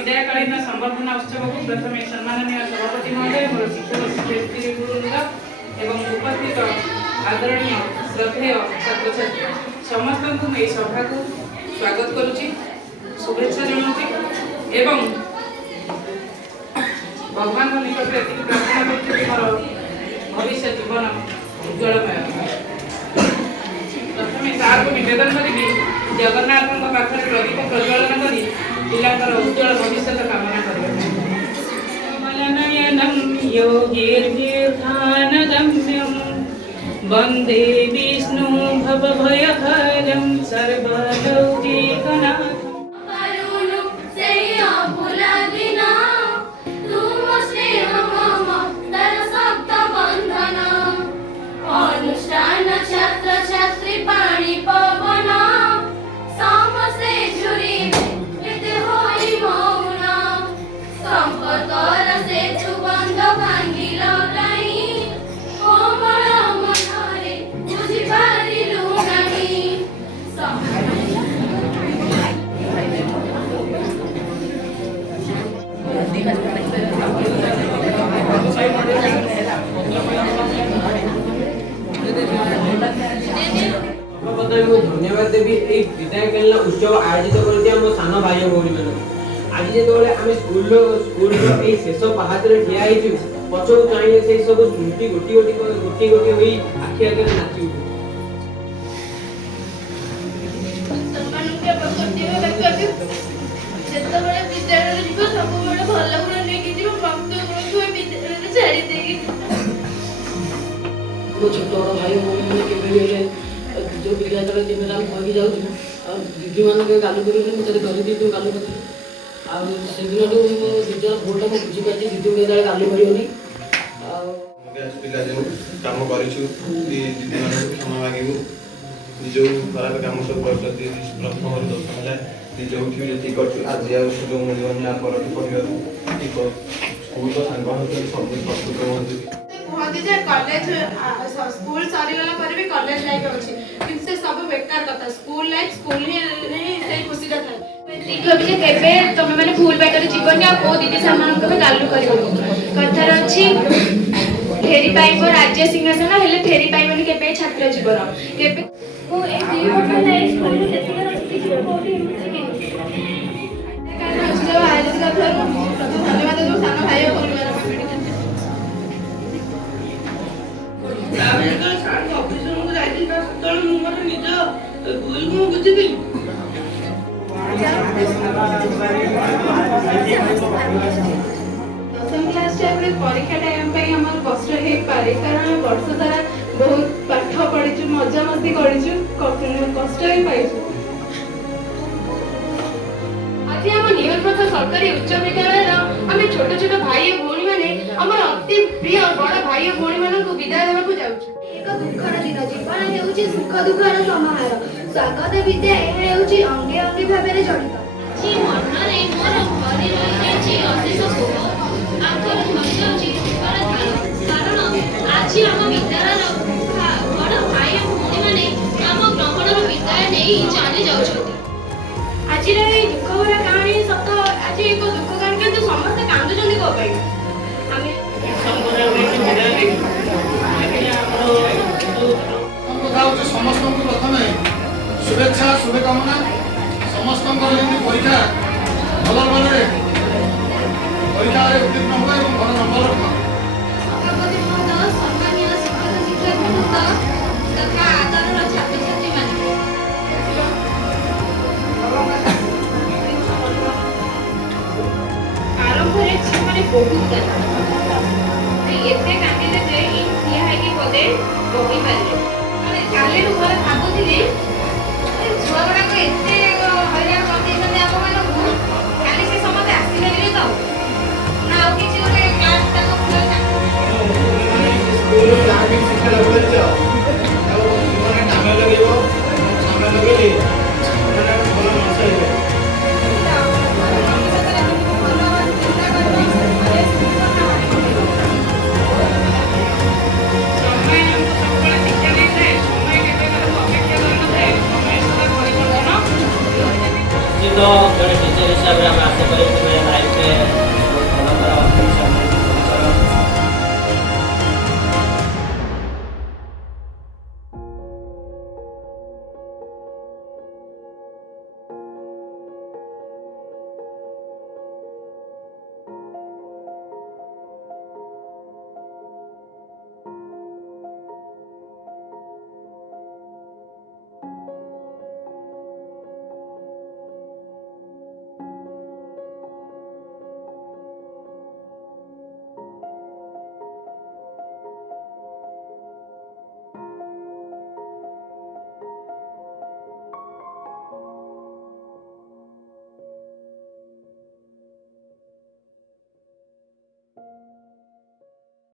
विदायकालीन संबर्धना उत्सव को प्रथम सम्माननीय सभापति महोदय मोर शिक्षक गुरुवृंद एवं उपस्थित आदरणीय श्रद्धेय छात्र छात्री समस्त को सभा को स्वागत करुच्ची शुभेच्छा जनाऊँगी एवं भगवान निकट ये प्रार्थना करुच्ची मोर भविष्य जीवन उज्ज्वलमय। प्रथम सार को निवेदन करी जगन्नाथ पाखे प्रदीप प्रज्वलन करी पिलांकर उज्ज्वल भविष्य कामना योगीर्गीर्धानगम्यं वंदे विष्णु भवभयहरं सर्वलौकिकनाथं। अनुष्ठान छात्र छात्री पाणी पवन समस्ते झुरी संपर्कर सेतु बंध भांगिल नहीं कोमल मनरे बुझी पारिलु नहीं। धन्यवाद देवी विदायकालीन उत्सव आयोजित कर सान भाई भौणी मान आज जो आम स्कूल शेष पहाड़ ठिया पछक चाहिए से सब स्मृति गोटी गोटी गोटी गोटी हुई आखि आगे नाची छोट बड़ भाई भौणी जो विद्यालय जिम्मेदार भागी जाऊँ दीदी मान गालू कर धरी दीदी गालू कर से दिन निजर भूल को बुझीपारी दीदी को गालू करनी पिला जो कम कर दीदी मान क्षमा मागू निज खराब कम सब कर प्रथम दर्शन है निज उठी ठीक कर आज सुजोग मिलनी आप पढ़ा स्कूल तो सांग सब प्रस्तुत हूँ कहते जे कॉलेज स्कूल सरीगला पर भी कॉलेज लाइफ अछि किंतु से सब बेकार कथा स्कूल लाइफ स्कूल ही नहीं से खुशी था देखो भी केबे तुम माने फूल बाटर जीवन या को दीदी सामान को गालू करियो कथार अछि फेरी पाइबो राज्य सिंहासन हेले फेरी पाइबोनी केबे छात्र जीवन केबे को ए दी पटना स्कूल जेतिका रस्ती जीवन कोठी कारण उत्सव आयोजित करथार धन्यवाद जो सानो भाई और दशम क्लास परीक्षा टाइम कष्ट हो पारे कारण वर्ष सारा बहुत पाठ पढ़ी मजा मस्ती कष्ट ही पाई आज आम नियरप्रथ सरकारी उच्च विद्यालय आम छोट छोट भाई भौणी मैंने आम अति प्रिय बड़ भाई भौणी मान विदाय देवाक जाऊँ एक दुखर दिन जीवन हेउची सुख दुखर समाहार स्वागत विद्या हेउची अंगे अंगे भाबरे जड़ित जी मनरे मोर भरी रही छि अशेष सुख आकर धन्य छि दुखर धार कारण आज हम विद्यालय बड़ भाई भौणी माने हम ग्रहणर विदाय नहीं चली जाउछथि आज रे दुख भरा कहानी सत आज एक दुख कहानी किंतु समस्त कांदुचंदी को पाई हमें समस्त प्रथम शुभेच्छा शुभकामना समस्त परीक्षा भल भल परीक्षा उत्तीर्ण हुआ और भल नंबर रख सम्मानीय शिक्षक शिक्षक तथा आदरर छात्र छात्री माने आरंभ रे बहुत एते कांदिले जे ठिया है कि पदे बही पारे काले घर भागुଥିଲି छुआ गुड़ा को एते हरिया करते आप मानू काली से समझ आसिले तो ना और किसी गोटे क्लास तक स्कूल आगे शिक्षा लाभ कर जाओ और नाम लगेबो नाम लगेले भल मनुष्य हेबे ଜଣେ ଟିଚର ହିସାବରେ ଆମେ